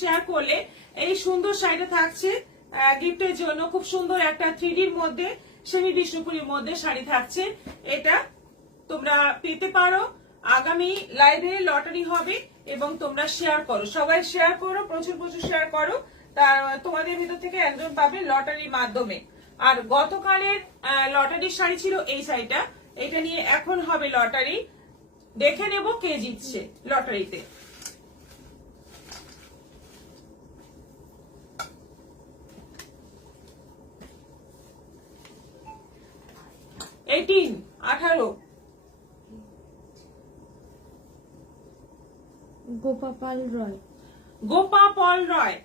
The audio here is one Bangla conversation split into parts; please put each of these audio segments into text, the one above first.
শেয়ার করলে এই সুন্দর শাড়িটা থাকছে গিফটের জন্য। খুব সুন্দর একটা 3Dর মধ্যে সেমি বিষ্ণুপুরীর মধ্যে শাড়ি থাকছে। এটা তোমরা পেতে পারো। আগামী লাইভে লটারি হবে এবং তোমরা শেয়ার করো, সবাই শেয়ার করো, প্রচুর প্রচুর শেয়ার করো। তোমাদের ভিতর থেকে একজন পাবে লটারির মাধ্যমে। আর গতকালের লটারির শাড়ি ছিল এই শাড়িটা, এটা নিয়ে এখন হবে লটারি। দেখে নেব কে জিতছে লটারিতে। এইটিন 18 গোপাল রয়। গোপাল রয়,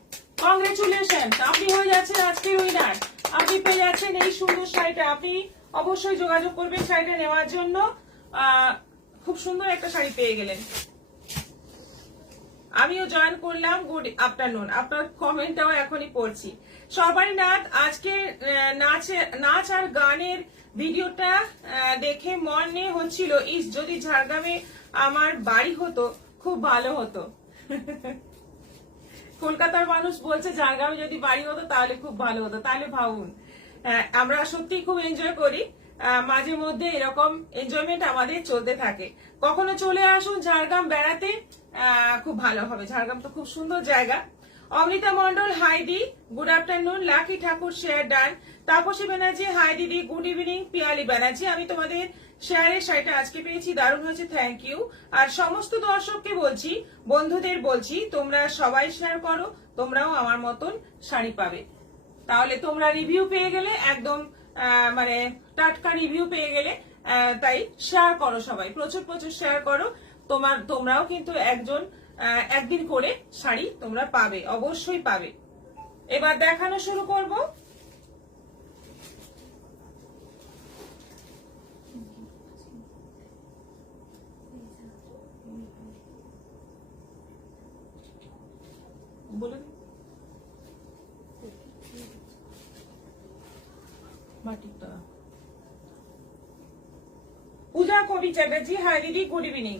কংগ্রেচুলেশন, আপনি হয়ে যাচ্ছেন আজকের উইনার। আপনি পেয়ে যাচ্ছেন এই সুন্দর শাড়িটা। আপনি অবশ্যই যোগাযোগ করবেন শাড়িটা নেওয়ার জন্য। খুব সুন্দর একটা শাড়ি পেয়ে গেলেন। আমিও জয়েন করলাম। Good afternoon. আপনার কমেন্টটাও এখনই পড়ছি। সবাই নাথ, আজকে নাচ আর গানের ভিডিওটা দেখে মনে হচ্ছিল ইস যদি ঝাড়গ্রামে আমার বাড়ি হতো খুব ভালো হতো। কলকাতার মানুষ বলছে ঝাড়গ্রামে যদি বাড়ি হতো তাহলে খুব ভালো হতো। তাহলে ভাবুন, আমরা সত্যি খুব এনজয় করি। মাঝে মধ্যে এরকম এনজয়মেন্ট আমাদের চলতে থাকে। কখনো চলে আসুন ঝাড়গ্রাম বেড়াতে, খুব ভালো হবে। ঝাড়গ্রাম তো খুব সুন্দর জায়গা। অমৃতা মন্ডল, হাই দি, good afternoon. Lucky Thakur, share done. Tapasi Banerjee, hi দিদি, গুড ইভিনিং। পিয়ালি ব্যানার্জি, আমি তোমাদের শেয়ারের শাড়িটা আজকে পেয়েছি, দারুণ হয়েছে, থ্যাংক ইউ। আর সমস্ত দর্শককে বলছি, বন্ধুদের বলছি, তোমরা সবাই শেয়ার করো, তোমরাও আমার মতন শাড়ি পাবে। তাহলে তোমরা রিভিউ পেয়ে গেলে, একদম মানে টাটকা রিভিউ পেয়ে গেলে। তাই শেয়ার করো সবাই, প্রচুর প্রচুর শেয়ার করো। তোমরাও কিন্তু একদিন করে শাড়ি তোমরা পাবে, অবশ্যই পাবে। এবার দেখানো শুরু করব। বলুন পূজা কবি চ্যাটার্জি, হাই দিদি, গুড ইভিনিং।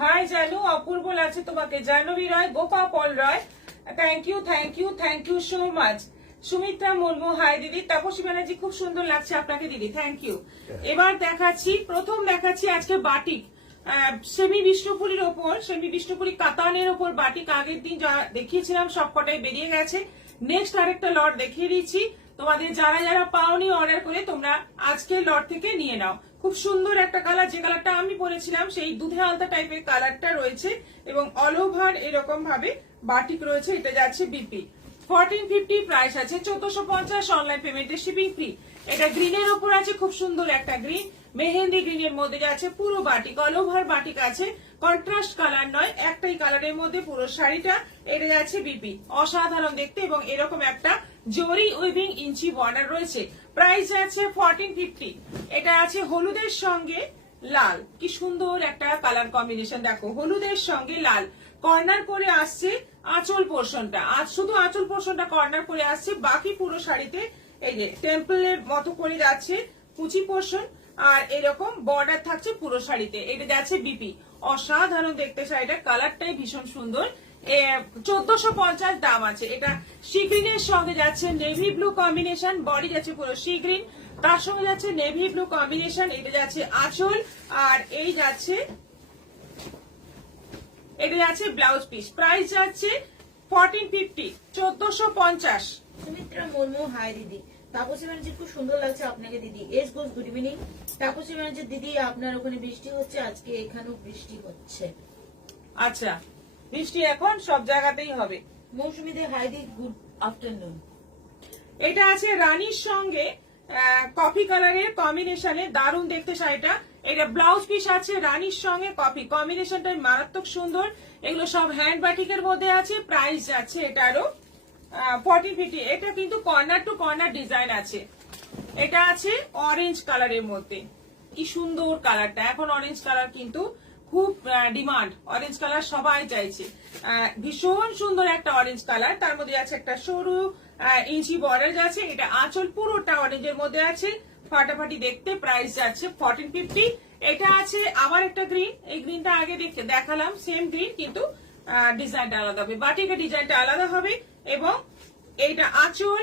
হাই জানু, অপূর্ব লাগছে তোমাকে। Jahnavi Roy, Gopal Roy, thank you, thank you, thank you so much. Sumitra Murmu, hi দিদি। তাপসী ব্যানার্জি, খুব সুন্দর লাগছে আপনাকে দিদি, থ্যাংক ইউ। এবার দেখাচ্ছি, প্রথম দেখাচ্ছি আজকে বাটিক, সেমি বিষ্ণুপুরীর ওপর, সেমি বিষ্ণুপুরী কাতানের ওপর বাটিক। আগের দিন যা দেখিয়েছিলাম সবকটাই বেরিয়ে গেছে। নেক্সট আরেকটা লট দেখিয়ে দিচ্ছি তোমাদের। যারা যারা পাওনি অর্ডার করে তোমরা আজকে লট থেকে নিয়ে নাও। খুব সুন্দর একটা কালার, যে কালারটা আমি পরেছিলাম সেই দুধে আলতা টাইপের কালারটা রয়েছে এবং অল ওভার এরকম ভাবে বাটিক রয়েছে। এটা যাচ্ছে বিপি 1450, প্রাইস আছে 1450, অনলাইন পেমেন্টে শিপিং ফ্রি। এটা গ্রিনের ওপর আছে, খুব সুন্দর একটা গ্রিন, মেহেন্দি গ্রিনের মধ্যে যাচ্ছে পুরো বাটিক, অল ওভার বাটিক আছে, কন্ট্রাস্ট কালার নয়, একটাই কালারের মধ্যে পুরো শাড়িটা। এটা যাচ্ছে বিপি, অসাধারণ দেখতে এবং এরকম একটা জরি উইভিং ইঞ্চি বর্ডার রয়েছে। প্রাইস আছে 1450। এটা আছে হলুদের সঙ্গে লাল, কি সুন্দর একটা কালার কম্বিনেশন। দেখো হলুদের সঙ্গে লাল, কর্নার করে আসছে আঁচল পোর্শনটা, শুধু আঁচল পোর্শনটা কর্নার করে আসছে, বাকি পুরো শাড়িতে এই যে টেম্পলের মতো করে যাচ্ছে কুচি পোর্শন আর এরকম বর্ডার থাকছে পুরো শাড়িতে। এটা যাচ্ছে বিপি, অসাধারণ দেখতে শাড়িটা, কালারটাই ভীষণ সুন্দর। 1450 দাম আছে। এটা সি গ্রিনের সঙ্গে যাচ্ছে নেভি ব্লু কম্বিনেশন, বডি যাচ্ছে পুরো সি গ্রিন, তার সঙ্গে যাচ্ছে নেভি ব্লু কম্বিনেশন। এটা যাচ্ছে আঁচল আর এই যাচ্ছে, এটা যাচ্ছে ব্লাউজ পিস। প্রাইস যাচ্ছে 1450, 1450। সুমিত্রা মুর্মু, হাই দিদি। তাপসী ব্যানার্জি, খুব সুন্দর লাগছে আপনাকে দিদি। এস গোস, গুড ইভিনিং। তাপসী ব্যানার্জি দিদি, আপনার ওখানে বৃষ্টি হচ্ছে? আজকে এখানেও বৃষ্টি হচ্ছে। আচ্ছা, বৃষ্টি এখন সব জায়গাতেই হবে। মৌসুমী দে, হাই দি, গুড আফটারনুন। এটা আছে রানীর সঙ্গে কফি কালারের কম্বিনেশনে, দারুণ দেখতে শাড়িটা। এটা ব্লাউজ পিস আছে রানীর সঙ্গে কফি, কম্বিনেশনটা মারাত্মক সুন্দর। এগুলো সব হ্যান্ড বাটিকের মধ্যে আছে। প্রাইস যাচ্ছে এটারও 1450। এটা কিন্তু কর্নার টু কর্নার ডিজাইন আছে। এটা আছে অরেঞ্জ কালারের মধ্যে, কি সুন্দর কালারটা। এখন অরেঞ্জ কালার কিন্তু খুব ডিমান্ড, অরেঞ্জ কালার সবাই চাইছে। ভীষণ সুন্দর একটা অরেঞ্জ কালার, তার মধ্যে আছে একটা সরু ইঞ্চি বর্ডার আছে। এটা আঁচল পুরোটা অরেঞ্জের মধ্যে আছে, ফাটাফাটি দেখতে। প্রাইস যাচ্ছে 1450। এটা আছে আবার একটা গ্রিন, এই গ্রিনটা আগে দেখালাম, সেম গ্রিন কিন্তু ডিজাইনটা আলাদা হবে, বাটিকা ডিজাইনটা আলাদা হবে। এবং এইটা আঁচল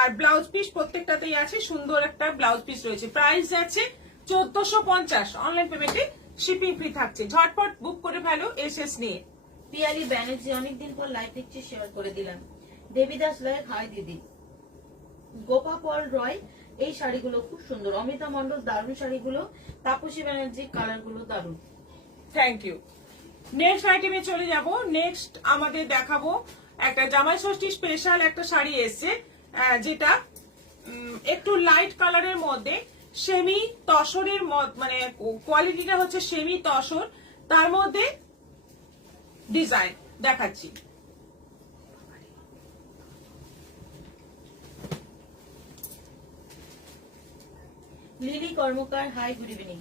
আর ব্লাউজ পিস প্রত্যেকটাতেই আছে, সুন্দর একটা ব্লাউজ পিস রয়েছে। প্রাইস যাচ্ছে 1450। অনলাইন পেমেন্টে শিপিং ফ্রি থাকছে। ঝটপট বুক করে ফেলো এসএস নিয়ে। পিয়ালি ব্যানার্জি অনেকদিন পর লাইভ পিকচার শেয়ার করে দিলাম। দেবীদাস লাইক হাই দিদি। গোপা পল রয়, এই শাড়িগুলো খুব সুন্দর। অমিতা মন্ডল, দারুণ শাড়িগুলো। তাপসী ব্যানার্জি, কালার গুলো দারুণ। Thank you. নেক্সট আইটেমে চলে যাব। নেক্সট আমাদের দেখাবো একটা জামাই ষষ্ঠী স্পেশাল একটা শাড়ি এসছে, যেটা একটু লাইট কালারের মধ্যে সেমি তসরের মানে কোয়ালিটিটা হচ্ছে সেমি তসর, তার মধ্যে ডিজাইন দেখাচ্ছি। লিলি কর্মকার, হাই গুড ইভিনিং।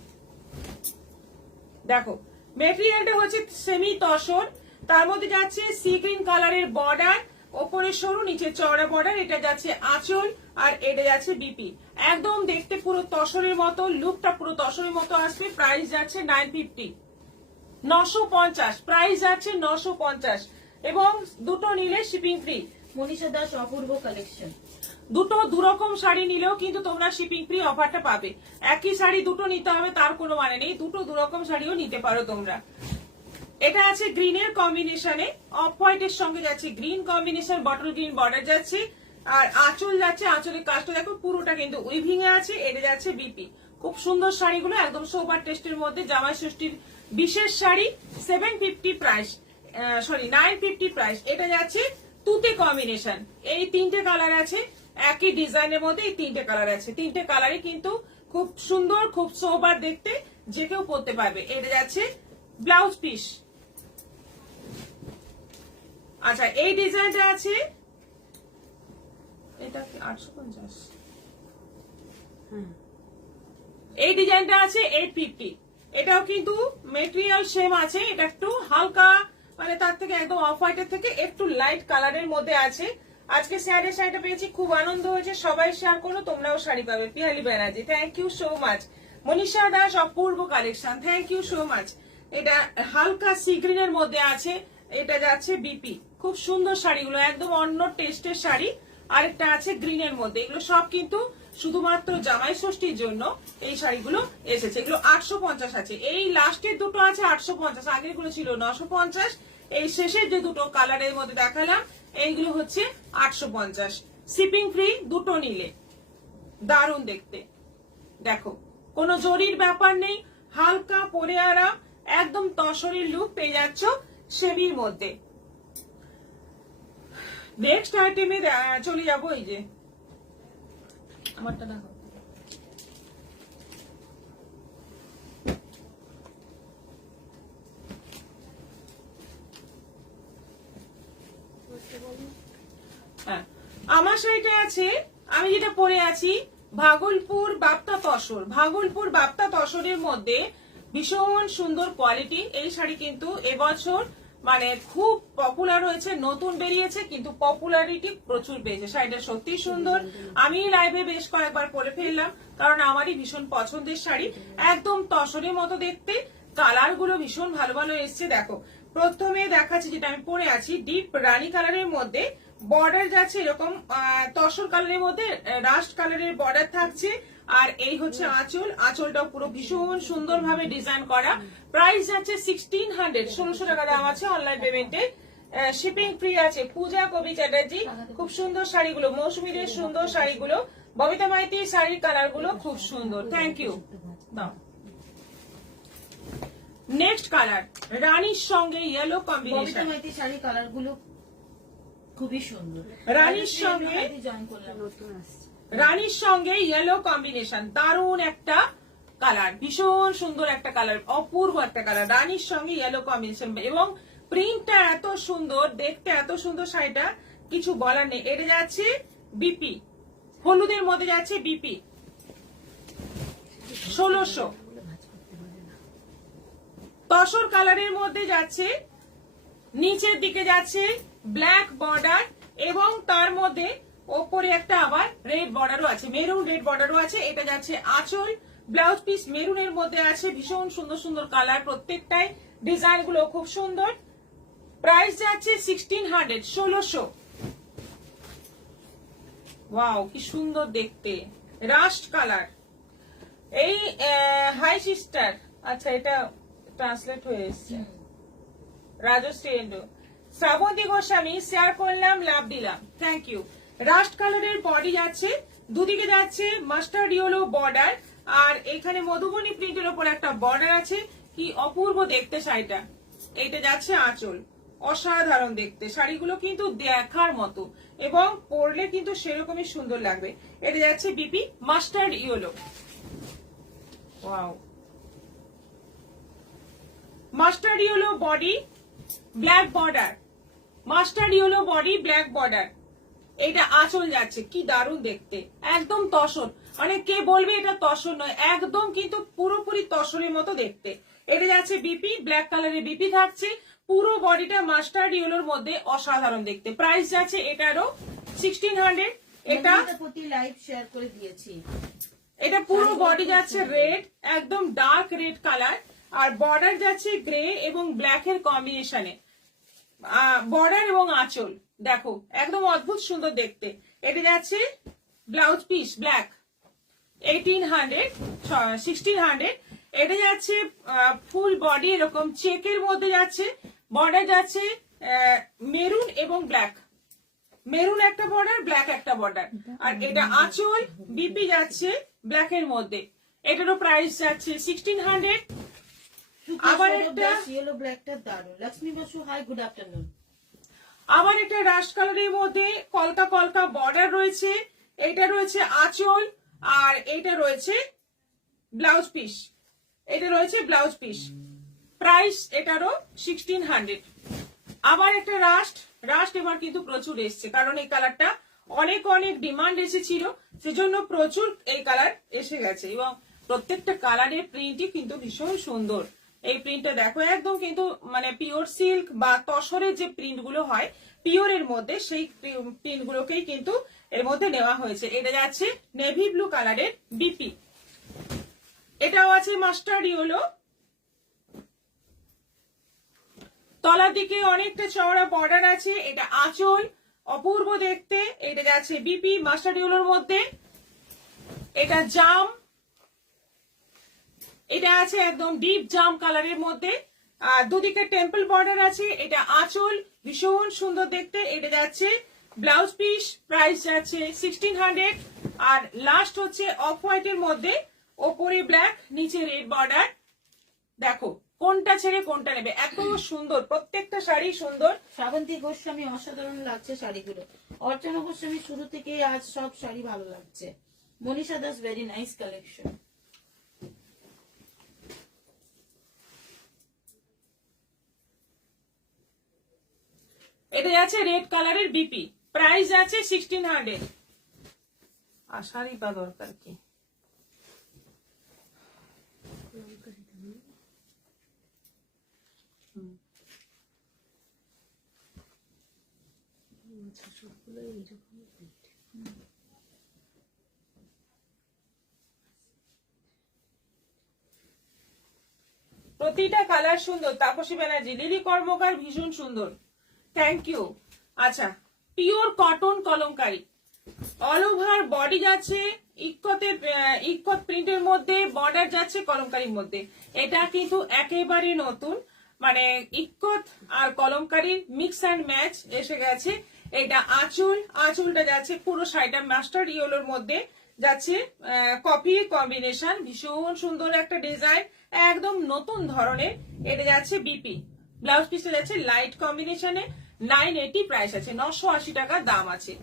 দেখো মেটেরিয়ালটা হচ্ছে সেমি তসর, তার মধ্যে যাচ্ছে সি গ্রিন কালারের বর্ডার, ওপরে সরু নিচে চওড়া বর্ডার। এটা যাচ্ছে আঁচল আর এটা যাচ্ছে বিপি। একদম দেখতে পুরো তসরের মতো, লুকটা পুরো তসরের মতো আসবে। প্রাইস যাচ্ছে 950, 950। প্রাইস যাচ্ছে 950 এবং দুটো নিলে শিপিং ফ্রি। মনীষা দাস, অপূর্ব কালেকশন। দুটো দুরকম শাড়ি নিলেও কিন্তু তোমরা শিপিং ফ্রি অফারটা পাবে। একই শাড়ি দুটো নিতে হবে তার কোনো মানে নেই, দুটো দুরকম শাড়িও নিতে পারো তোমরা। এটা আছে গ্রিনের কম্বিনেশনে, অফ হোয়াইটের সঙ্গে যাচ্ছে green combination, bottle green border যাচ্ছে। আর আঁচল যাচ্ছে, আঁচলের কাজটা দেখো পুরোটা কিন্তু উইভিং এ আছে। এটা যাচ্ছে বিপি। খুব সুন্দর শাড়িগুলো, একদম সোবার টেস্টের মধ্যে জামাই ষষ্ঠীর বিশেষ শাড়ি। 750 price, sorry 950 price. এটা যাচ্ছে তুতে কম্বিনেশন। এই তিনটে কালার আছে একই ডিজাইনের মধ্যে, এই তিনটে কালার আছে। তিনটে কালারই কিন্তু খুব সুন্দর, খুব সোবার দেখতে, যে কেউ পরতে পারবে। এটা যাচ্ছে ব্লাউজ পিস। আচ্ছা এই ডিজাইনটা আছে, এটা কি 850? এই ডিজাইনটা আছে 850। এটাও কিন্তু মেটেরিয়াল সেম আছে, এটা একটু হালকা মানে তার থেকে একদম অফ হোয়াইটের থেকে একটু লাইট কালারের মধ্যে আছে। আজকে শেয়ারের শাড়িটা পেয়েছি, খুব আনন্দ হয়েছে। সবাই শেয়ার করো, তোমরাও শাড়ি পাবে। Piyali Banerjee, thank you so much. Manisha Das, অপূর্ব collection, thank you so much. এটা হালকা সি গ্রিনের মধ্যে আছে, এটা যাচ্ছে বিপি। খুব সুন্দর শাড়িগুলো, একদম অন্য টেস্টের শাড়ি। আরেকটা আছে গ্রিনের মধ্যে। এগুলো সব কিন্তু শুধুমাত্র জামাই ষষ্ঠীর জন্য এই শাড়িগুলো এসেছে। এগুলো 850 আছে। এই লাস্টের দুটো আছে 850, আগের গুলো ছিল 950। এই শেষের যে দুটো কালারের মধ্যে দেখালাম এইগুলো হচ্ছে 850। শিপিং ফ্রি দুটো নিলে। দারুণ দেখতে, দেখো কোনো জরির ব্যাপার নেই, হালকা পরে আরাম, একদম তসরের লুক পেয়ে যাচ্ছ সেমির মধ্যে। নেক্সট আইটেমে চলে যাবো। এই যে আমারটা দেখো, হ্যাঁ আমার শাড়িটা আছে, আমি যেটা পরে আছি ভাগলপুর বাপ্তা তসর। ভাগলপুর বাপ্তা তসরের মধ্যে ভীষণ সুন্দর কোয়ালিটি। এই শাড়ি কিন্তু এবছর মানে খুব পপুলার হয়েছে, নতুন বেরিয়েছে কিন্তু পপুলারিটি প্রচুর পেয়েছে। শাড়িটা সত্যি সুন্দর, আমি লাইভে বেশ কয়েকবার পরে ফেললাম কারণ আমারই ভীষণ পছন্দের শাড়ি। একদম তসরের মতো দেখতে, কালার গুলো ভীষণ ভালো ভালো এসছে। দেখো প্রথমে দেখাচ্ছি যেটা আমি পরে আছি, ডিপ রানী কালারের মধ্যে বর্ডার যাচ্ছে এরকম তসর কালারের মধ্যে রাস্ট কালারের বর্ডার থাকছে। আর এই হচ্ছে আঁচল, আঁচলটাও পুরো ভীষণ সুন্দর ভাবে ডিজাইন করা। প্রাইস যাচ্ছে 1600, 1600 টাকা দাম আছে অনলাইন পেমেন্টে। শিপিং ফ্রি আছে। পূজা কবি চ্যাটার্জি, খুব সুন্দর শাড়িগুলো, মৌসুমীদের সুন্দর শাড়িগুলো, ববিতা মাইতির শাড়ির কালার গুলো খুব সুন্দর। Thank you. নেক্সট কালার রানীর সঙ্গে ইয়েলো কম্বিনেশন। ববিতা মাইতির শাড়ির কালার গুলো খুবই সুন্দর। রানীর সঙ্গে জয়েন করলাম, নতুন আসছে। রানীর সঙ্গে ইয়েলো কম্বিনেশন, দারুণ একটা কালার, ভীষণ সুন্দর একটা কালার, অপূর্ব একটা কালার। রানীর সঙ্গে ইয়েলো কম্বিনেশন এবং প্রিন্টটা এত সুন্দর দেখতে, এত সুন্দর শাড়িটা, কিছু বলার নেই। এটা যাচ্ছে বিপি, হলুদের মধ্যে যাচ্ছে বিপি 1600। তসর কালারের মধ্যে যাচ্ছে, নিচের দিকে যাচ্ছে ব্ল্যাক বর্ডার এবং তার মধ্যে ওপরে একটা আবার রেড বর্ডারও আছে, মেরুন রেড বর্ডারও আছে। এটা যাচ্ছে আঁচল, ব্লাউজ পিস মেরুনের মধ্যে আছে, ভীষণ সুন্দর সুন্দর কালার প্রত্যেকটাই, ডিজাইন গুলো খুব সুন্দর। প্রাইস যাচ্ছে 1600, 1600। ওয়াও কি সুন্দর দেখতে, রাস্ট কালার। এই হাই সিস্টার, আচ্ছা এটা ট্রান্সলেট হয়ে এসছে, রাজশ্রী এন্ডো, শ্রাবন্তী গোস্বামী শেয়ার করলাম, লাভ দিলাম, থ্যাংক ইউ। রাস্ট কালারের বডি যাচ্ছে, দুদিকে যাচ্ছে মাস্টার্ড ইয়েলো বর্ডার, আর এখানে মধুবনী প্রিন্টের ওপর একটা বর্ডার আছে, কি অপূর্ব দেখতে শাড়িটা। এইটা যাচ্ছে আঁচল, অসাধারণ দেখতে, শাড়িগুলো কিন্তু দেখার মতো এবং পরলে কিন্তু সেরকমই সুন্দর লাগবে। এটা যাচ্ছে BP mustard yellow, wow, mustard yellow body, black border, mustard yellow body, black border. এটা আঁচল যাচ্ছে, কি দারুণ দেখতে, একদম তসর, মানে কে বলবে এটা তসর নয়, একদম কিন্তু পুরোপুরি তসরের মতো দেখতে। এটা যাচ্ছে বিপি, ব্ল্যাক কালারের বিপি থাকছে, পুরো বডিটা মাস্টার্ড ইয়েলোর মধ্যে, অসাধারণ দেখতে। প্রাইস যাচ্ছে এটারও 1600। এটা প্রতি লাইভ শেয়ার করে দিয়েছি। এটা পুরো বডি যাচ্ছে রেড, একদম ডার্ক রেড কালার, আর বর্ডার যাচ্ছে গ্রে এবং ব্ল্যাক এর কম্বিনেশনে, বর্ডার এবং আঁচল দেখো, একদম অদ্ভুত সুন্দর দেখতে। এটা যাচ্ছে ব্লাউজ পিস ব্ল্যাক, 1600। এটা যাচ্ছে ফুল বডি এরকম চেকের মধ্যে যাচ্ছে, বর্ডার যাচ্ছে মেরুন এবং ব্ল্যাক, মেরুন একটা বর্ডার, ব্ল্যাক একটা বর্ডার, আর এটা আঁচল বিপি যাচ্ছে ব্ল্যাক এর মধ্যে। এটারও প্রাইস যাচ্ছে 1600। আবার একটা ইয়েলো ব্ল্যাকটা দারুণ। Lakshmi Basu, hi, good afternoon. আবার একটা রাস্ট কালারের মধ্যে কলকা কলকা বর্ডার রয়েছে, এটা রয়েছে আঁচল, আর এটা রয়েছে ব্লাউজ পিস, এটা রয়েছে ব্লাউজ পিস। প্রাইস এটারও 1600। আবার একটা রাস্ট, রাস্ট এবার কিন্তু প্রচুর এসছে, কারণ এই কালারটা অনেক অনেক ডিমান্ড এসেছিল, সেজন্য প্রচুর এই কালার এসে গেছে, এবং প্রত্যেকটা কালারের প্রিন্টই কিন্তু ভীষণ সুন্দর। এই প্রিন্টটা দেখো, একদম কিন্তু মানে পিওর সিল্ক বা তসরের যে প্রিন্ট গুলো হয় পিওরের মধ্যে, সেই প্রিন্ট গুলোকেই কিন্তু এর মধ্যে নেওয়া হয়েছে। এটা যাচ্ছে নেভি ব্লু কালারের বিপি, এটাও আছে মাস্টার্ড ইয়েলো, তলার দিকে অনেকটা চওড়া বর্ডার আছে, এটা আঁচল, অপূর্ব দেখতে। এটা যাচ্ছে বিপি মাস্টার্ড ইয়েলোর মধ্যে, এটা জাম, এটা আছে একদম ডিপ জাম কালারের মধ্যে, আর দুদিকে টেম্পল বর্ডার আছে। এটা আঁচল, ভীষণ সুন্দর দেখতে। এটা যাচ্ছে ব্লাউজ পিস, প্রাইস যাচ্ছে 1600। আর লাস্ট হচ্ছে অফ হোয়াইট এর মধ্যে, ওপরে ব্ল্যাক, নিচে রেড বর্ডার। দেখো কোনটা ছেড়ে কোনটা নেবে, এত সুন্দর, প্রত্যেকটা শাড়ি সুন্দর। শ্রাবন্তী গোস্বামী, অসাধারণ লাগছে শাড়িগুলো। অর্চনা গোস্বামী, শুরু থেকে আজ সব শাড়ি ভালো লাগছে। Manisha Das, very nice collection. এটা যাচ্ছে রেড কালারের বিপি, প্রাইস আছে 1600। আর শাড়ি বা দরকার কি, প্রতিটা কালার সুন্দর। তাপসী ব্যানার্জি, লিলি কর্মকার, ভীষণ সুন্দর, থ্যাংক ইউ। আচ্ছা, pure cotton Kalamkari, all over body যাচ্ছে ইক্কত প্রিন্টের মধ্যে, বর্ডার যাচ্ছে কলমকারীর মধ্যে। এটা কিন্তু একেবারে নতুন, মানে ইক্কত আর কলমকারীর মিক্স অ্যান্ড ম্যাচ এসে গেছে। এটা আঁচল, আঁচলটা যাচ্ছে পুরো শাড়িটা মাস্টার্ড ইয়েলোর মধ্যে যাচ্ছে, কপি কম্বিনেশন, ভীষণ সুন্দর একটা ডিজাইন, একদম নতুন ধরনের। এটা যাচ্ছে বিপি, ব্লাউজ পিসটা যাচ্ছে লাইট কম্বিনেশনে, 980 প্রাইস আছে, 980 টাকা দাম আছে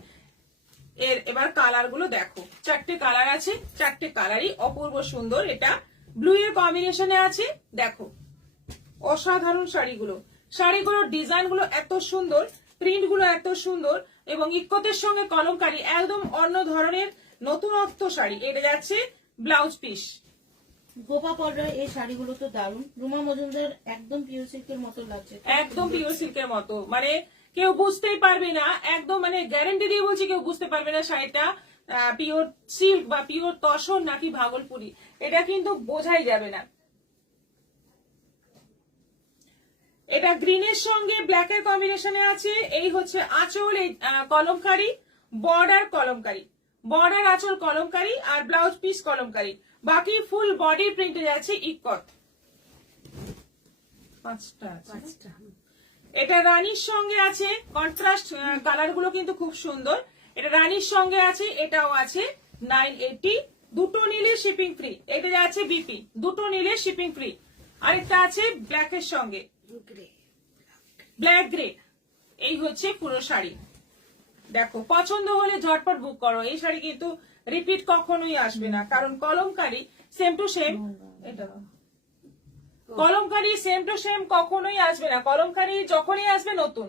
এর। এবার কালার গুলো দেখো, চারটে কালার আছে, চারটে কালারই অপূর্ব সুন্দর। এটা ব্লু এর কম্বিনেশনে আছে, দেখো অসাধারণ শাড়িগুলো, শাড়িগুলোর ডিজাইন গুলো এত সুন্দর, প্রিন্ট গুলো এত সুন্দর, এবং ইক্কতের সঙ্গে কলমকারী, একদম অন্য ধরনের নতুনত্ব শাড়ি। এটা যাচ্ছে ব্লাউজ পিস, গোপা পর্যায়ে এই শাড়িগুলো তো দারুণ। রুমা মজুমদার একদম পিওর সিল্কের মতো লাগছে, একদম পিওর সিল্কের মতো, মানে কেউ বুঝতেই পারবে না, একদম মানে গ্যারান্টি দিয়ে বলছি কেউ বুঝতে পারবে না শাড়িটা পিওর সিল্ক বা পিওর তসর নাকি ভাগলপুরি, এটা কিন্তু বোঝাই যাবে না। এটা গ্রিনের সঙ্গে ব্ল্যাকের কম্বিনেশনে আছে। এই হচ্ছে আঁচল, এই কলমকারি, বর্ডার কলমকারি, বর্ডার আঁচল কলমকারি, আর ব্লাউজ পিস কলমকারি, বাকি ফুল বডি প্রিন্টে যাচ্ছে ইকত। পাঁচটা। এটা রানীর সঙ্গে আছে, কন্ট্রাস্ট কালার গুলো কিন্তু খুব সুন্দর। এটা রানীর সঙ্গে আছে, এটাও আছে 980, দুটো নিলে শিপিং ফ্রি। এটা যাচ্ছে বিপি, দুটো নিলে শিপিং ফ্রি। আরেকটা আছে ব্ল্যাকের সঙ্গে, ব্ল্যাক গ্রে। এই হচ্ছে পুরো শাড়ি। দেখো, পছন্দ হলে ঝটপট বুক করো। এই শাড়ি কিন্তু রিপিট কখনোই আসবে না, কারণ কলমকারি সেম টু সেম, এটা কলমকারি সেম টু সেম কখনোই আসবে না। কলমকারি যখনই আসবে নতুন।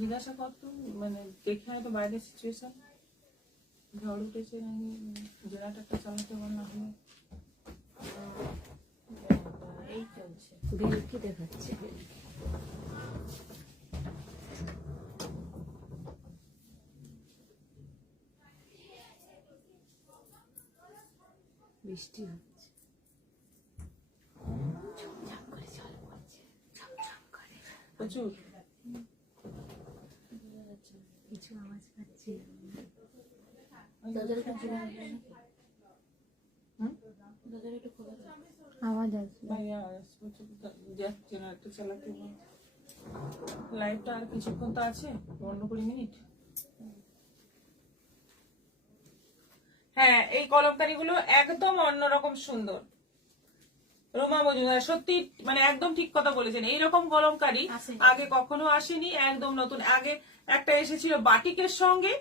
জিজ্ঞাসা করতো, মানে দেখে হয়তো বাইরের সিচুয়েশন, ঝড় উঠেছে, জেনারেটরটা চালাতে না হলে। এই চলছে। বেলকি দেখাচ্ছে, বৃষ্টি হচ্ছে, ঝমঝম করে জল পড়ছে, ঝমঝম করে প্রচুর। কিছু আওয়াজ পাচ্ছি আওয়াজ আসবে। জেনারেটর চালাতে লাইভটা আর কিছুক্ষণ তো আছে, 15-20 মিনিট। হ্যাঁ, এই কলমকারি গুলো একদম অন্যরকম সুন্দর। রুমা মজুমদার সত্যি মানে একদম ঠিক কথা বলেছেন, এইরকম কলমকারি আগে কখনো আসেনি, একদম নতুন। আগে একটা এসেছিল বাটিকের সঙ্গে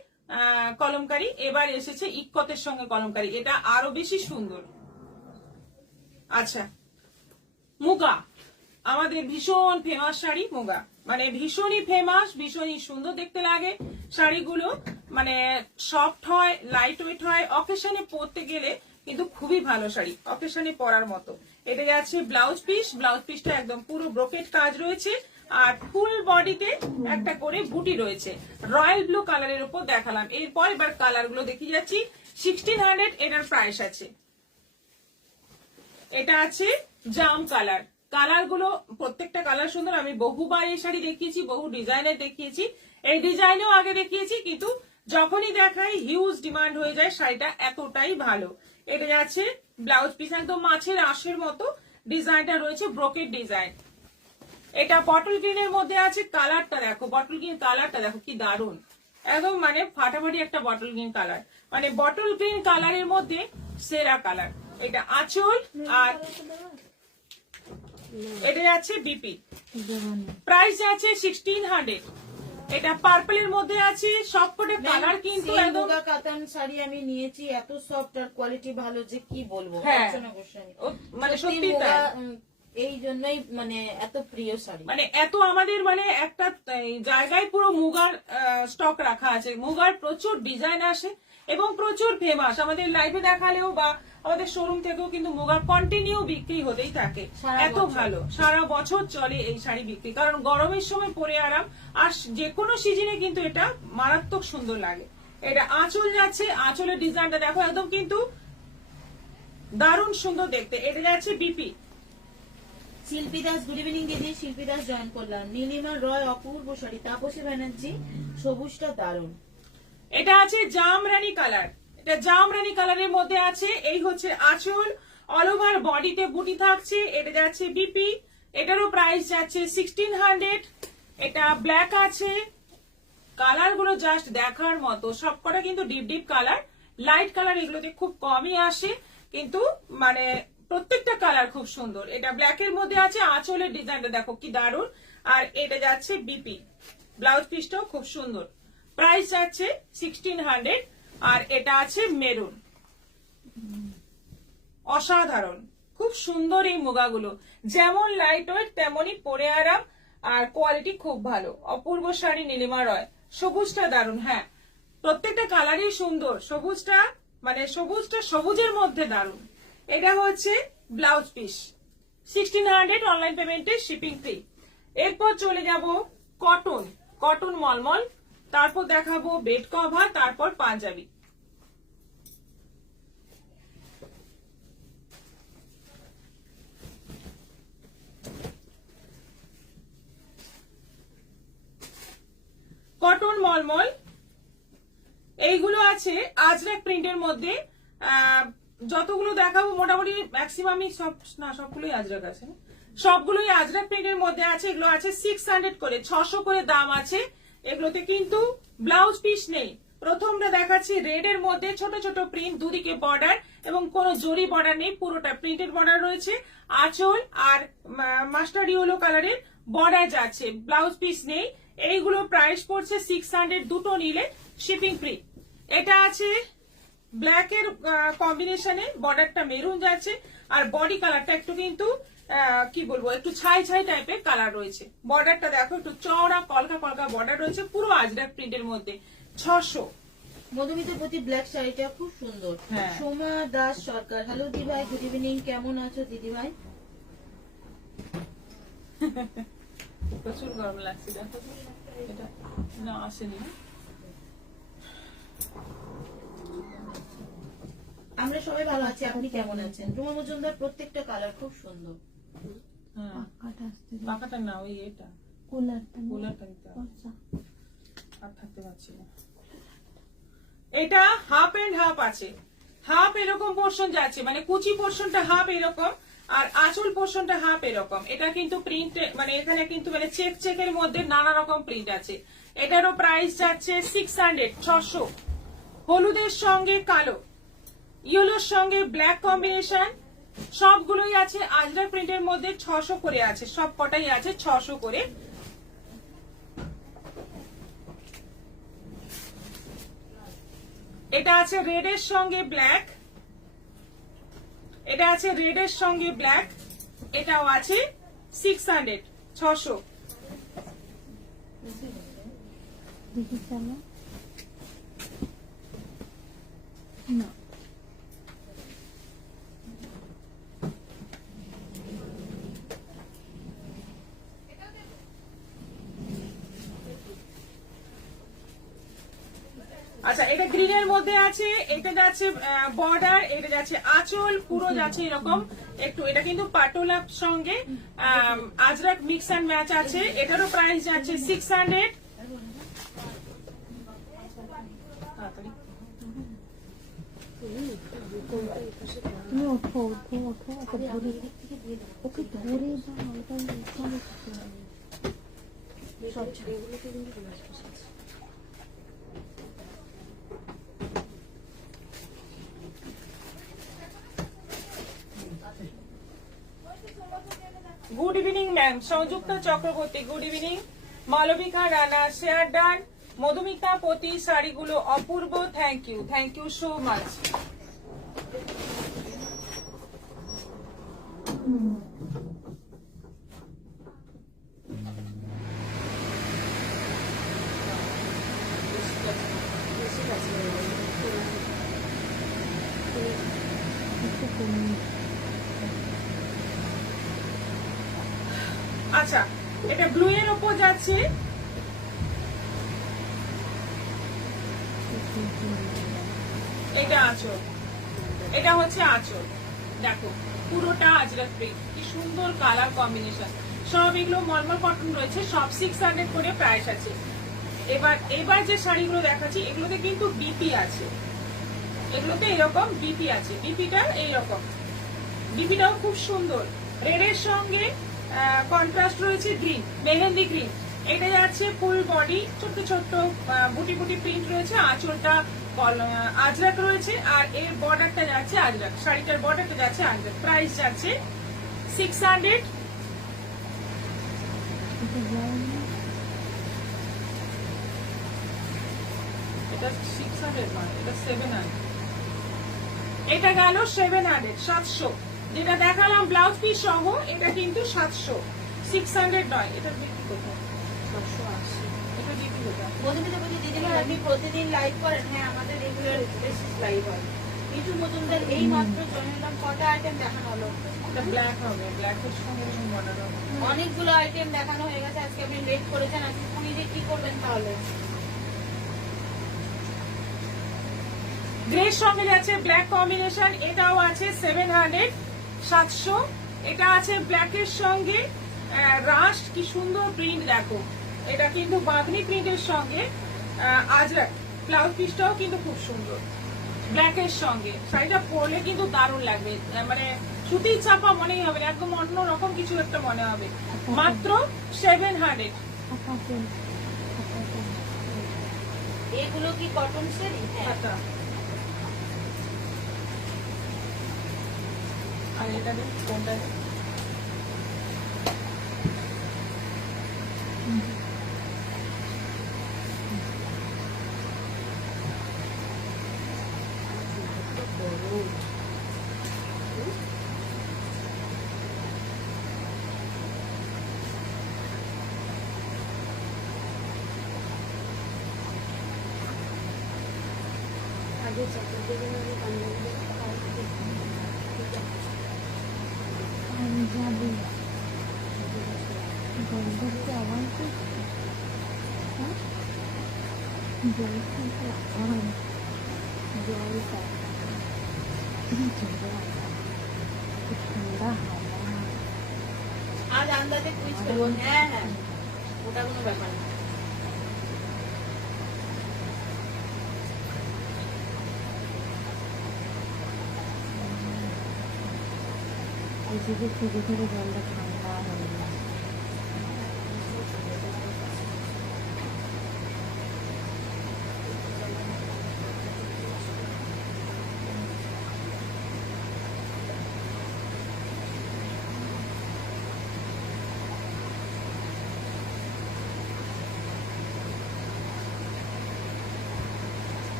কলমকারি, এবার এসেছে ইক্কতের সঙ্গে কলমকারি, এটা আরো বেশি সুন্দর। আচ্ছা, মুগা আমাদের ভীষণ ফেমাস শাড়ি। মুগা মানে ভীষণই ফেমাস, ভীষণই সুন্দর দেখতে লাগে শাড়িগুলো, মানে সফট হয়, লাইট ওয়েট হয়, অকেশনে পরতে গেলে কিন্তু খুবই ভালো শাড়ি, অকেশনে পরার মতো। এটা যাচ্ছে ব্লাউজ পিস, ব্লাউজ পিসটা একদম পুরো ব্রোকেট কাজ রয়েছে, আর ফুল বডিতে একটা করে বুটি রয়েছে। রয়্যাল ব্লু কালারের উপর দেখালাম, এরপর এবার কালার গুলো দেখিয়ে যাচ্ছি। 1600 এটার প্রাইস আছে। এটা আছে জাম কালার, কালার গুলো প্রত্যেকটা কালার সুন্দর। আমি বহুবার এই শাড়ি দেখিয়েছি, বহু ডিজাইনের দেখিয়েছি, এই ডিজাইনেও আগে দেখিয়েছি, কিন্তু যখনই দেখাই হিউজ ডিমান্ড হয়ে যায়, শাড়িটা এতটাই ভালো। এটা যাচ্ছে ব্লাউজ পিস, একদম মাছের আঁশের মতো ডিজাইনটা রয়েছে, ব্রোকেট ডিজাইন। এটা বটল গ্রিনের মধ্যে আছে, কালারটা দেখো, বটল গ্রিন কালারটা দেখো কি দারুণ, একদম মানে ফাটাফাটি একটা বটল গ্রিন কালার, মানে বটল গ্রিন কালারের মধ্যে সেরা কালার। এটা আঁচল, আর এটা যাচ্ছে বিপি, প্রাইস যাচ্ছে 1600। এটা পার্পলের মধ্যে আছে, সবকটা কালার কিন্তু একদম কাতান শাড়ি আমি নিয়েছি, এত সফট আর কোয়ালিটি ভালো যে কি বলবো। হ্যাঁ, অর্চনা গোস্বামী, মানে সত্যি তাই, এই জন্যই মানে এত প্রিয় শাড়ি, মানে এত আমাদের মানে একটা জায়গায় পুরো মুগার স্টক রাখা আছে। মুগার প্রচুর ডিজাইন আসে এবং প্রচুর ফেমাস, আমাদের লাইভে দেখালেও বা আমাদের শোরুম থেকেও কিন্তু মুগার কন্টিনিউ বিক্রি হতেই থাকে। এত ভালো, সারা বছর চলে এই শাড়ি বিক্রি, কারণ গরমের সময় পরে আরাম, আর যে কোনো সিজনে কিন্তু এটা মারাত্মক সুন্দর লাগে। এটা আঁচল যাচ্ছে, আঁচলের ডিজাইনটা দেখো, একদম কিন্তু দারুণ সুন্দর দেখতে। এটা যাচ্ছে বিপি। শিল্পী দাস, গুড ইভিনিং দিদি। শিল্পী দাস জয়েন করলাম। নীলিমা রয় অপূর্ব শাড়ি। তাপসী ব্যানার্জি, সবুজটা দারুণ। এটা আছে জামরানি কালার, এটা জামরানি কালারের মধ্যে আছে। এই হচ্ছে আঁচল, অল ওভার বডিতে বুটি থাকছে। এটা যাচ্ছে বিপি, এটারও প্রাইস যাচ্ছে 1600। এটা ব্ল্যাক আছে, কালার গুলো জাস্ট দেখার মতো, সবকটা কিন্তু deep deep colour, light colour এগুলোতে খুব কমই আসে, কিন্তু মানে প্রত্যেকটা কালার খুব সুন্দর। এটা ব্ল্যাকের মধ্যে আছে, আঁচলের ডিজাইনটা দেখো কি দারুণ। আর এটা যাচ্ছে বিপি, ব্লাউজ পিসটাও খুব সুন্দর, প্রাইস যাচ্ছে 1600। আর এটা আছে মেরুন, অসাধারণ, খুব সুন্দর এই মুগাগুলো, যেমন লাইট ওয়েট তেমনই পরে আরাম, আর কোয়ালিটি খুব ভালো। অপূর্ব শাড়ি নীলিমা রয়। সবুজটা দারুণ, হ্যাঁ প্রত্যেকটা কালারই সুন্দর। সবুজটা মানে সবুজের মধ্যে দারুণ। এটা হচ্ছে ব্লাউজ পিস, 1600 অনলাইন পেমেন্টে শিপিং ফ্রি। এরপর চলে যাব কটন মলমল, তারপর দেখাবো বেড কভার, তারপর পাঞ্জাবি। কটন মলমল এইগুলো আছে আজরাক প্রিন্টের মধ্যে। যতগুলো দেখাবো মোটামুটি ম্যাক্সিমামই সবগুলোই আজরাক আছে, সবগুলোই আজরাক প্রিন্টের মধ্যে আছে। এগুলো আছে 600 করে, 600 করে দাম আছে। এগুলোতে কিন্তু ব্লাউজ পিস নেই। প্রথমটা দেখাচ্ছি রেড এর মধ্যে ছোট ছোট প্রিন্ট, দুদিকে বর্ডার এবং কোনো জরি বর্ডার নেই, পুরোটা প্রিন্টেড বর্ডার রয়েছে। আঁচল আর মাস্টার্ড ইয়েলো কালারের বর্ডার যাচ্ছে, ব্লাউজ পিস নেই। এইগুলো প্রাইস পড়ছে 600, দুটো নিলে শিপিং ফ্রি। এটা আছে ব্ল্যাক এর কম্বিনেশনে, বর্ডারটা মেরুন যাচ্ছে, আর বডি কালারটা একটু কিন্তু কি বলবো একটু ছাই টাইপের কালার রয়েছে। বর্ডারটা দেখো একটু চওড়া কলকা বর্ডার রয়েছে, পুরো আজরাক প্রিন্টের মধ্যে। 600। মধুমিতার প্রতি ব্ল্যাক শাড়িটা খুব সুন্দর। হ্যাঁ। সোমা দাস সরকার, হ্যালো দি ভাই, গুড ইভিনিং, কেমন আছো দিদি ভাই? প্রচুর গরম লাগছে, দেখো এটা না আসেনি। আমরা সবাই ভালো আছি, আপনি কেমন আছেন? রুমা মজুমদার, প্রত্যেকটা কালার খুব সুন্দর। হ্যাঁ পাকাটা আসতে দে। পাকাটা না, ওই এটা কুলারটা নিয়ে কুলারটা নিতে হবে। আচ্ছা। আর থাকতে পারছি না। এটা হাফ এন্ড হাফ আছে, হাফ এরকম পোর্শন যাচ্ছে, মানে কুচি পোর্শনটা হাফ এরকম আর আঁচল পোর্শনটা হাফ এরকম। এটা কিন্তু প্রিন্ট মানে এখানে কিন্তু মানে চেকের মধ্যে নানা রকম প্রিন্ট আছে। এটারও প্রাইস যাচ্ছে 600, 600। হলুদের সঙ্গে কালো, ইয়েলোর সঙ্গে ব্ল্যাক কম্বিনেশন, সবগুলোই আছে আজরাক প্রিন্টের মধ্যে। 600 করে আছে, সব কটাই আছে 600 করে। এটা আছে রেড এর সঙ্গে ব্ল্যাক, এটা আছে রেড এর সঙ্গে ব্ল্যাক, এটাও আছে 600, 600। দেখি চলো না আচ্ছা, এটা গ্রিনের মধ্যে আছে, এটা যাচ্ছে বর্ডার, এটা যাচ্ছে আঁচল, পুরো যাচ্ছে এরকম একটু। এটা কিন্তু পাটোলার সঙ্গে আজরাক মিক্স অ্যান্ড ম্যাচ আছে। এটারও প্রাইস যাচ্ছে 600। তুমি ওঠো ওঠো ওঠো, ওকে ধরে ওকে ধরে দাও, ওটা ওখানে করতে হবে। সব ছাড়গুলোকে কিন্তু গ্লাস বসাচ্ছি। Good evening ma'am, Sanjukta Chakraborty good evening. Malabika Rana share done. Madhumita Pati শাড়িগুলো অপূর্ব, থ্যাংক ইউ সো মাচ। আচ্ছা, এটা ব্লু এর উপর যাচ্ছে, এটা আঁচল, এটা হচ্ছে আঁচল। দেখো পুরোটা আজরাক প্রিন্ট, কি সুন্দর কালার কম্বিনেশন। সব এগুলো মলমল কটন রয়েছে, সব 600 করে প্রাইস আছে। এবার যে শাড়িগুলো দেখাচ্ছি এগুলোতে কিন্তু বিপি আছে, এগুলোতে এরকম বিপি আছে। বিপিটা এইরকম, বিপিটাও খুব সুন্দর। রেড এর সঙ্গে কন্ট্রাস্ট রয়েছে গ্রিন, মেহেন্দি গ্রিন। এটা যাচ্ছে ফুল বডি, ছোট্ট ছোট্ট বুটি বুটি প্রিন্ট রয়েছে। আঁচলটা আজরাক রয়েছে, আর এর বর্ডারটা যাচ্ছে আজরাক, শাড়িটার বর্ডারটা যাচ্ছে আজরাক। প্রাইস যাচ্ছে 600। এটা 600 নয়, এটা 700। এটা গেল 700 700। যেটা দেখালাম ব্লাউজ পিস সহ এটা কিন্তু 700, 600 নয়। এটা বিক্রি কোথায়? 780। এটা বিক্রি কোথায়? বন্ধুদের বলি দিদিভাই আপনি প্রতিদিন লাইভ করেন? হ্যাঁ, আমাদের রেগুলার বেসিস লাইভ হয়। কিছু নতুনদের এই মাত্র জানালাম কটা আইটেম দেখানো হলো। এটা ব্ল্যাক হবে, ব্ল্যাকের সঙ্গে বানানো হবে। অনেকগুলো আইটেম দেখানো হয়ে গেছে। আজকে আপনি লেট করেছেন, আজকে উনি যে কি করবেন তাহলে? গ্রে সঙ্গে যাচ্ছে ব্ল্যাক কম্বিনেশন, এটাও আছে 700 700। এটা আছে ব্ল্যাকের সঙ্গে রাস্ট, কি সুন্দর প্রিন্ট দেখো। এটা কিন্তু বাঁধনি প্রিন্টের সঙ্গে আজরাক। ব্লাউজ পিসটাও কিন্তু খুব সুন্দর ব্ল্যাকের সঙ্গে। শাড়িটা পরলে কিন্তু দারুণ লাগবে, মানে সুতির চাপা মনেই হবে না, একদম অন্য রকম কিছু একটা মনে হবে। মাত্র 700। এগুলো কি কটন শাড়ি? হ্যাঁ। আচ্ছা, আর এটা দেখ কোনটা দেখ। পাঞ্জাবি গোলগপ্পে আবার কি জলখানটা আবার জলটা ঠান্ডা হাওয়া। আজ আন্দাজে কুইজ করবো। হ্যাঁ হ্যাঁ, ওটা কোনো ব্যাপার না। এদিকে ধীরে ধীরে জলটা ঠান্ডা হয়ে যায়।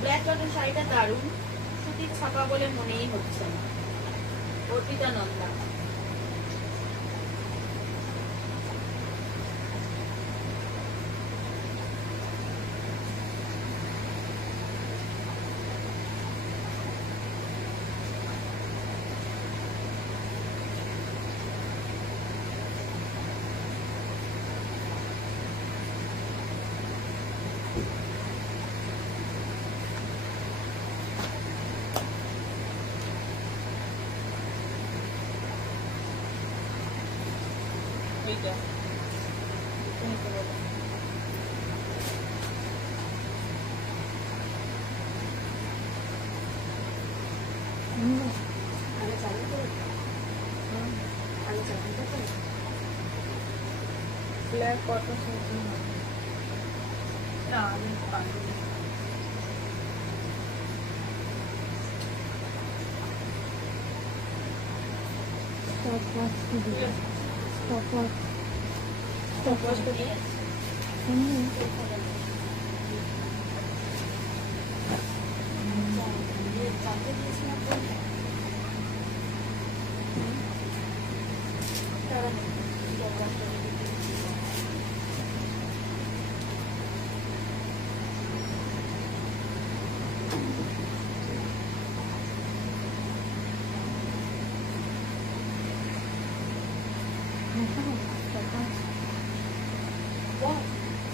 ব্ল্যাক কটন শাড়িটা দারুণ, সুতির ছাপা বলে মনেই হচ্ছে না। অর্পিতা নন্দা। এইটা ব্ল্যাক কটন না, আমি পাঞ্জাবি। স্টপওয়াচ কি দিবে? স্টপওয়াচ স্টপওয়াচ করে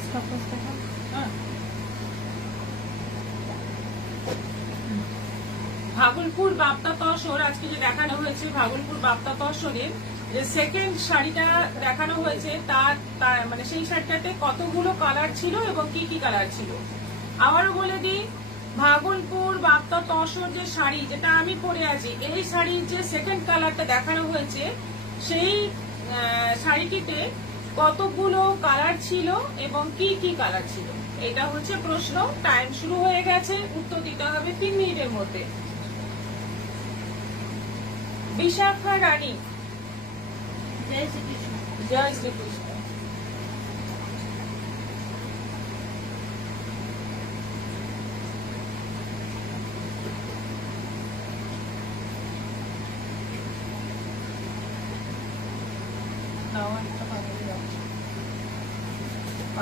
স্টপওয়াচটা ভাগলপুর বাপ্তা তসর আজকে যে দেখানো হয়েছে, ভাগলপুর বাপ্তা তসরের যে সেকেন্ড শাড়িটা দেখানো হয়েছে তার মানে সেই শাড়িটাতে কতগুলো কালার ছিল এবং কি কি কালার ছিল আবারও বলে দিই। ভাগলপুর বাপ্তা তসর যে শাড়ি যেটা আমি পরে আছি, এই শাড়ির যে সেকেন্ড কালারটা দেখানো হয়েছে সেই শাড়িটিতে কতগুলো কালার ছিল এবং কি কি কালার ছিল, এটা হচ্ছে প্রশ্ন। টাইম শুরু হয়ে গেছে, উত্তর দিতে হবে 3 মিনিটের মধ্যে। বিশাখা রানী, জয় শ্রীকৃষ্ণ। জয় শ্রীকৃষ্ণ।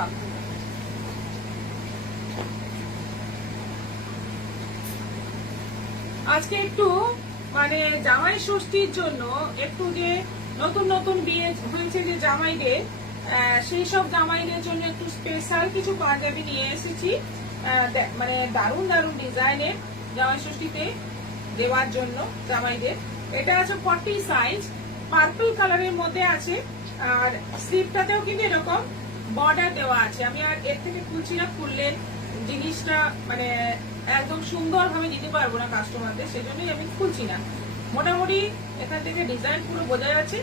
ভাব। আজকে একটু মানে জামাই ষষ্ঠীর জন্য একটু যে নতুন নতুন বিয়ে হয়েছে যে জামাইদের, সেই সব জামাইদের জন্য একটু স্পেশাল কিছু পাঞ্জাবি নিয়ে এসেছি, মানে দারুণ দারুণ ডিজাইনের জামাই ষষ্ঠীতে দেওয়ার জন্য জামাইদের। এটা আছে 40 সাইজ, পার্পল কালারের মধ্যে আছে, আর স্লিপটাতেও কিন্তু এরকম বর্ডার দেওয়া আছে। আমি আর এর থেকে খুলছি না, খুললে জিনিসটা মানে একদম সুন্দর ভাবে দিতে পারবো না কাস্টমারদের, সেজন্যই আমি খুলছি না। মোটামুটি এখান থেকে ডিজাইন পুরো বোঝা যাচ্ছে।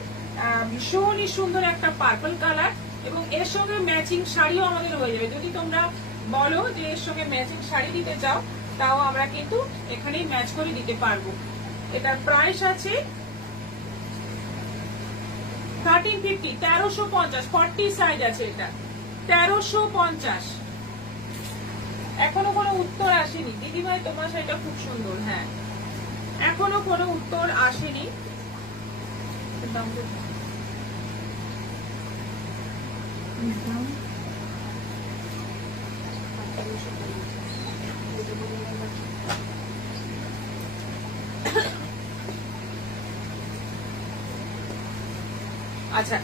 ভীষণই সুন্দর একটা পার্পল কালার, এবং এর সঙ্গে ম্যাচিং শাড়িও আমাদের হয়ে যাবে। যদি তোমরা বলো যে এর সঙ্গে ম্যাচিং শাড়ি দিতে চাও, তাও আমরা কিন্তু এখানেই ম্যাচ করে দিতে পারবো। এটার প্রাইস আছে 1350, 1350, 40 সাইজ আছে এটা, 1350। এখনো কোনো উত্তর আসেনি দিদিভাই, তোমার শাড়িটা খুব সুন্দর। হ্যাঁ, এখনো কোনো উত্তর আসেনি। আচ্ছা,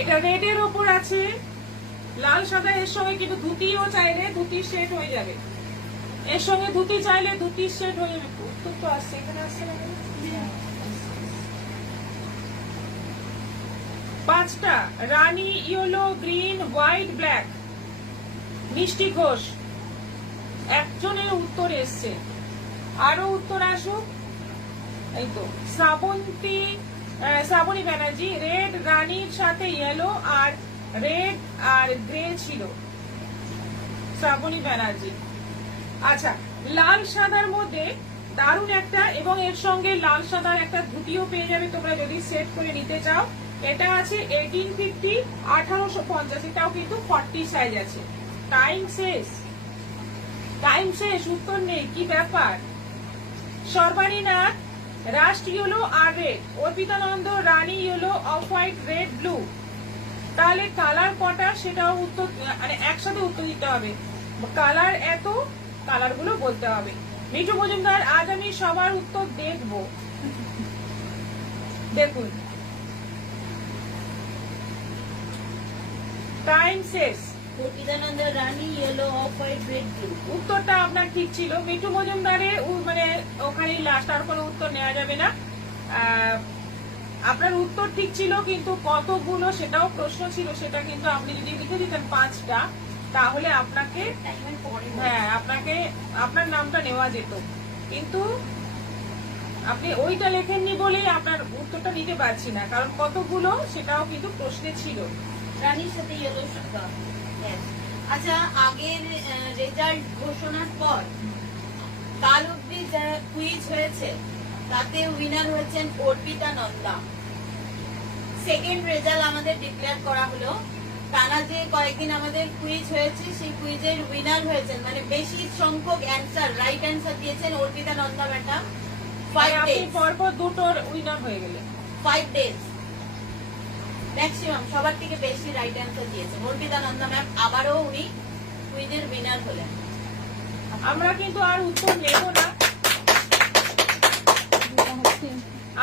এটা রেডের ওপর আছে লাল সাদা, এর সঙ্গে কিন্তু ধুতিও চাইলে ধুতির সেট হয়ে যাবে। এর সঙ্গে ধুতি চাইলে ধুতির সেট হয়ে যাবে। উত্তর তো আসছে, এখানে আসছে না? 5টা রানী, ইয়েলো, গ্রিন, হোয়াইট, ব্ল্যাক। মিষ্টি ঘোষ একজনের উত্তর এসছে, আরো উত্তর আসুক। এই তো শ্রাবণী ব্যানার্জি, রেড রানীর সাথে ইয়েলো আর রেড আর গ্রে ছিল, শ্রাবণী ব্যানার্জি। আচ্ছা, লাল সাদার মধ্যে দারুণ একটা, এবং এর সঙ্গে লাল সাদার একটা ধুতিও পেয়ে যাবে তোমরা যদি সেট করে নিতে চাও। এটা আছে 1850, 1850, এটাও কিন্তু 40 সাইজ আছে। টাইম শেষ, টাইম শেষ, উত্তর নেই, কি ব্যাপার? সর্বাণী নাথ, রাস্ট ইয়েলো আর red, Arpitananda, Rani yellow, off white, red, blue. তাহলে কালার কটা সেটাও উত্তর, মানে একসাথে উত্তর দিতে হবে। কালার এত, কালার গুলো বলতে হবে। মিঠু মজুমদার, আজ আমি সবার উত্তর দেখব। দেখুন, টাইম শেষ। Arpitananda, Rani yellow, off white, red, blue. উত্তরটা আপনার ঠিক ছিল। মিঠু মজুমদারের মানে ওখানে লাস্ট আর কোনো উত্তর নেওয়া যাবে না। আপনার উত্তর ঠিক ছিল, কিন্তু কতগুলো সেটাও প্রশ্ন ছিল। সেটা কিন্তু আপনি যদি লিখে দিতেন 5টা, তাহলে আপনাকে, হ্যাঁ, আপনাকে আপনার নামটা নেওয়া যেত। কিন্তু আপনি ওইটা লেখেননি বলেই আপনার উত্তরটা নিতে পারছি না, কারণ কতগুলো সেটাও কিন্তু প্রশ্নে ছিল। রানীর সাথে ইয়েলো সাদা। আচ্ছা, আগের রেজাল্ট ঘোষণার পর কাল অব্দি যা কুইজ হয়েছে তাতে উইনার হয়েছেন অর্পিতা নন্দা। সেকেন্ড রেজাল্ট আমাদের ডিক্লেয়ার করা হলো। টানা যে কয়েকদিন আমাদের কুইজ হয়েছে, সেই কুইজের উইনার হয়েছেন, মানে বেশি সংখ্যক অ্যান্সার, রাইট অ্যান্সার দিয়েছেন অর্পিতা নন্দা ম্যাডাম। 5 আপনি days, পরপর দুটোর উইনার হয়ে গেলেন। 5 days ম্যাক্সিমাম সবার থেকে বেশি রাইট অ্যান্সার দিয়েছেন অর্পিতা নন্দা ম্যাম। আবারও উনি কুইজের উইনার হলেন। আমরা কিন্তু আর উত্তর নেব না,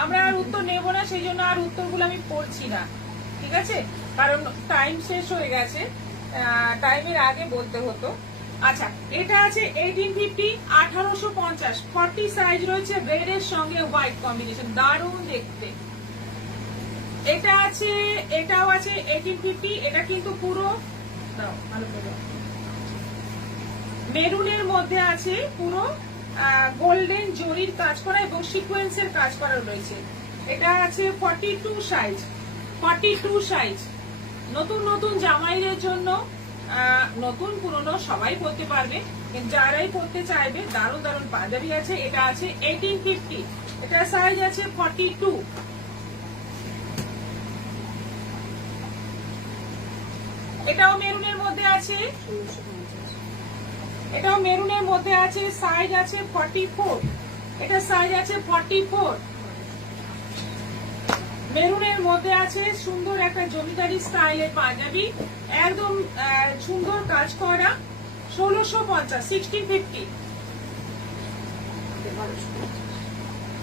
আমরা আর উত্তর নেব না, সেই জন্য আর উত্তরগুলো আমি পড়ছি না, ঠিক আছে? কারণ টাইম শেষ হয়ে গেছে, টাইমের আগে বলতে হতো। আচ্ছা, এটা আছে 1850, 1850, 40 সাইজ রয়েছে, রেড এর সঙ্গে হোয়াইট কম্বিনেশন, দারুণ দেখতে। এটা আছে, এটাও আছে 1850, এটা কিন্তু পুরো ভালো করে মেরুনের মধ্যে আছে, পুরো গোল্ডেন জরির কাজ করা এবং সিকোয়েন্সের কাজ করা রয়েছে। এটা আছে 42 সাইজ, 42 সাইজ। নতুন নতুন জামাইদের জন্য, নতুন পুরনো সবাই পরতে পারবে, যারাই পরতে চাইবে দারুণ দারুণ পাঞ্জাবি আছে। এটা আছে 1850, এটা সাইজ আছে 42। এটাও মেরুনের মধ্যে আছে, এটাও মেরুনের মধ্যে আছে, সাইজ আছে 44, এটা সাইজ আছে 44। মেরুনের মধ্যে আছে সুন্দর একটা জমিদারি স্টাইলের পাঞ্জাবি, একদম সুন্দর কাজ করা, 1650, 1650।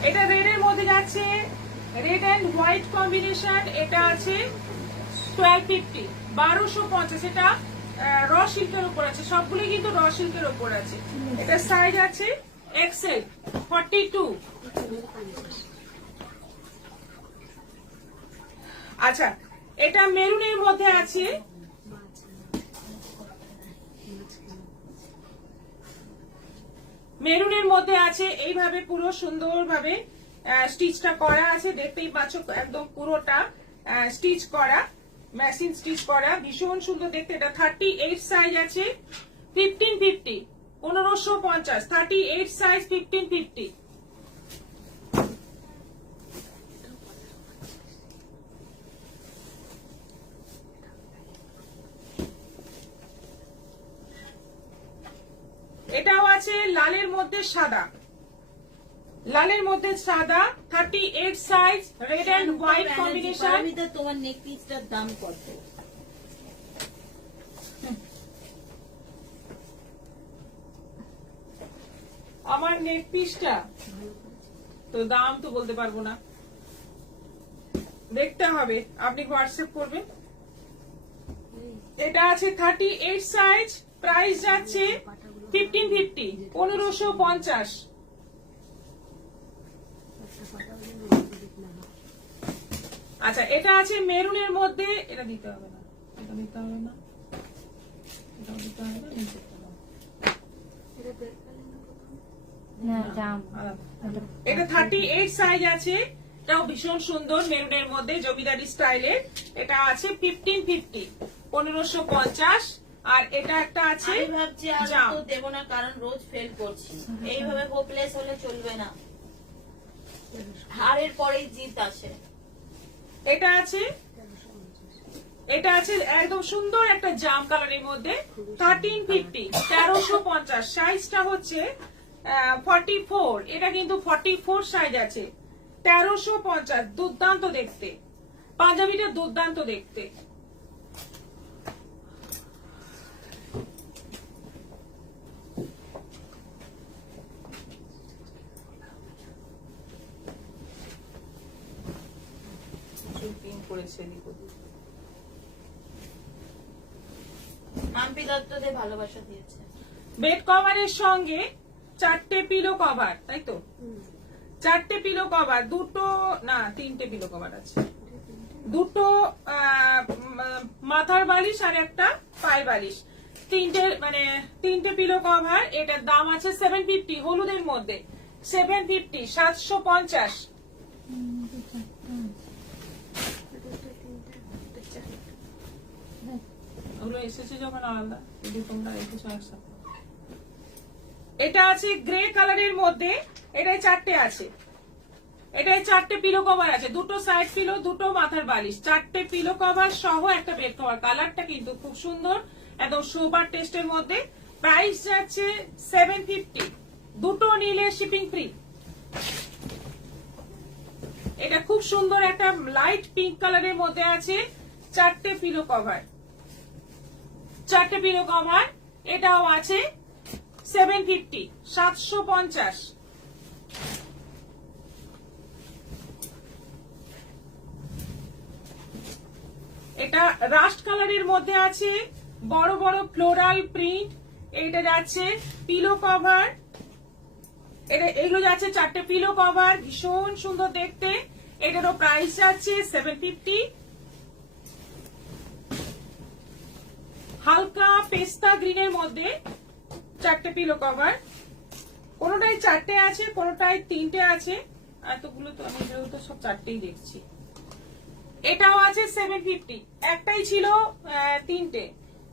এটা রেডের মধ্যে যাচ্ছে, রেড এন্ড হোয়াইট কম্বিনেশন, এটা আছে 1250, 1250। এটা র সিল্কের উপর আছে, সবগুলো কিন্তু র সিল্কের উপর আছে। এটা সাইজ আছে এক্সেল 42। আচ্ছা, এটা মেরুনের মধ্যে আছে, মেরুনের মধ্যে আছে এইভাবে পুরো সুন্দরভাবে স্টিচটা করা আছে, দেখতেই পাচ্ছ একদম পুরোটা স্টিচ করা, মেশিন স্টিচ করা, ভীষণ সুন্দর দেখতে। এটা 38 সাইজ আছে 1550, 1550, 38 সাইজ 1550। এটাও আছে লালের মধ্যে সাদা, লালের মধ্যে সাদা, 38 size, red and white combination. তোমার নেক পিসটার দাম কত? আমার নেক পিসটা তো দাম তো বলতে পারবো না, দেখতে হবে, আপনি হোয়াটসঅ্যাপ করবেন। এটা আছে 38 সাইজ, প্রাইস যাচ্ছে 1550, 1550। আচ্ছা, এটা আছে মেরুনের মধ্যে, এটা দিতে হবে না, এটা দিতে হবে না, এটা দিতে হবে না, এটা 38 সাইজ আছে, এটাও ভীষণ সুন্দর মেরুনের মধ্যে জমিদারি স্টাইলের। এটা আছে 1550, 1550। আর এটা একটা আছে, আমি ভাবছি আর তো দেব না, কারণ রোজ ফেল করছি, এইভাবে হোপলেস হলে চলবে না, হারের পরেই জিত আসে। এটা আছে, এটা আছে একদম সুন্দর একটা জাম কালারের মধ্যে 1350, 1350। সাইজটা হচ্ছে 44, এটা কিন্তু 44 সাইজ আছে, 1350। দুর্দান্ত দেখতে, পাঞ্জাবিটা দুর্দান্ত দেখতে। মাম্পি দত্তদের ভালোবাসা দিয়েছে। বেড কভারের সঙ্গে 4টে পিলো কভার, তাই তো? 4টে পিলো কভার, দুটো না 3টে পিলো কভার আছে, দুটো মাথার বালিশ আর একটা পায়ের বালিশ, 3টে পিলো কভার। এটার দাম আছে 750, হলুদের মধ্যে 750, 750। ওগুলো এসেছে যখন আলাদা, যদি তোমরা রেখেছো একসাথে। এটা আছে গ্রে কালারের মধ্যে, এটাই 4টে আছে, এটাই 4টে পিলো কভার আছে, দুটো সাইড পিলো, দুটো মাথার বালিশ, 4টে পিলো কভার সহ একটা বেড কভার। কালারটা কিন্তু খুব সুন্দর, একদম সোবার টেস্টের মধ্যে। প্রাইস যাচ্ছে 750, দুটো নিলে শিপিং ফ্রি। এটা খুব সুন্দর একটা লাইট পিঙ্ক কালারের মধ্যে আছে, 4টে পিলো কভার, 4টে পিলো কভার। এটাও আছে 750, 750। এটা রাস্ট কালারের মধ্যে আছে, বড় বড় ফ্লোরাল প্রিন্ট। এটা যাচ্ছে পিলো কভার, এগুলো যাচ্ছে 4টে পিলো কভার, ভীষণ সুন্দর দেখতে। এটারও প্রাইস যাচ্ছে 750। হালকা পেস্তা গ্রিনের মধ্যে 4টে পিলো কভার, কোনোটাই 4টে আছে, কোনোটাই 3টে আছে, এতগুলো তো আমি তো সব 4টেই দেখছি। এটাও আছে 750, একটাই ছিল 3টে।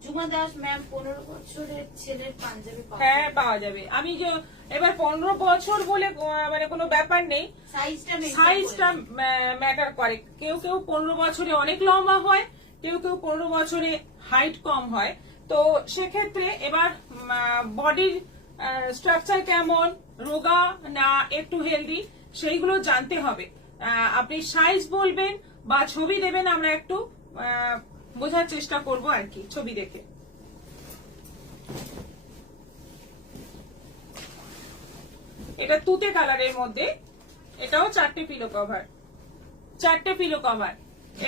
ঝুমা দাস ম্যাম 15 বছরের ছেলের পাঞ্জাবি হ্যাঁ পাওয়া যাবে। আমি যে এবার 15 বছর বলে মানে কোনো ব্যাপার নেই, সাইজটা ম্যাটার করে। কেউ কেউ 15 বছরে অনেক লম্বা হয়, কেউ কেউ 15 বছরে হাইট কম হয়। তো সেক্ষেত্রে এবার বডির স্ট্রাকচার কেমন, রোগা না একটু হেলদি, সেইগুলো জানতে হবে। আপনি সাইজ বলবেন, বা ছবি দেবেন, আমরা একটু বোঝার চেষ্টা করব আর কি ছবি দেখে। এটা তুতে কালারের মধ্যে, এটাও 4টে পিলো কভার, 4টে পিলো কভার।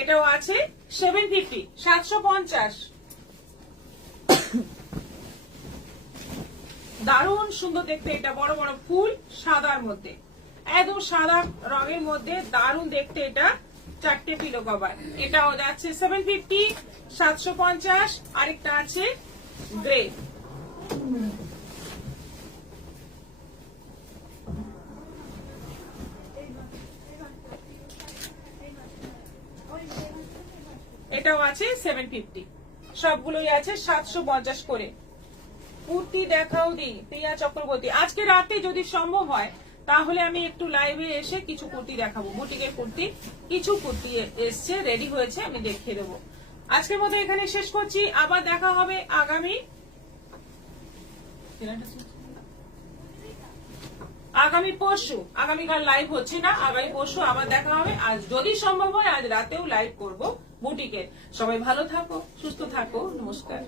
এটাও আছে 750, 750। দারুণ সুন্দর দেখতে, এটা বড় বড় ফুল সাদার মধ্যে, একদম সাদা রঙের মধ্যে দারুণ দেখতে। এটা 4টে পিলো কভার, এটাও যাচ্ছে 750, 750। আরেকটা আছে গ্রে, এটাও আছে 750। সবগুলোই আছে 750 করে। কুর্তি দেখাও দি প্রিয়া চক্রবর্তী, আজকে রাতে যদি সম্ভব হয় তাহলে আমি একটু লাইভে এসে কিছু কুর্তি দেখাবো। বুটিকের কুর্তি, কিছু কুর্তি এসছে, রেডি হয়েছে, আমি দেখিয়ে দেবো। আজকের মতো এখানে শেষ করছি, আবার দেখা হবে আগামী পরশু। আগামীকাল লাইভ হচ্ছে না, আগামী পরশু আবার দেখা হবে। আজ যদি সম্ভব হয় আজ রাতেও লাইভ করব বুটিকের। সবাই ভালো থাকো, সুস্থ থাকো, নমস্কার।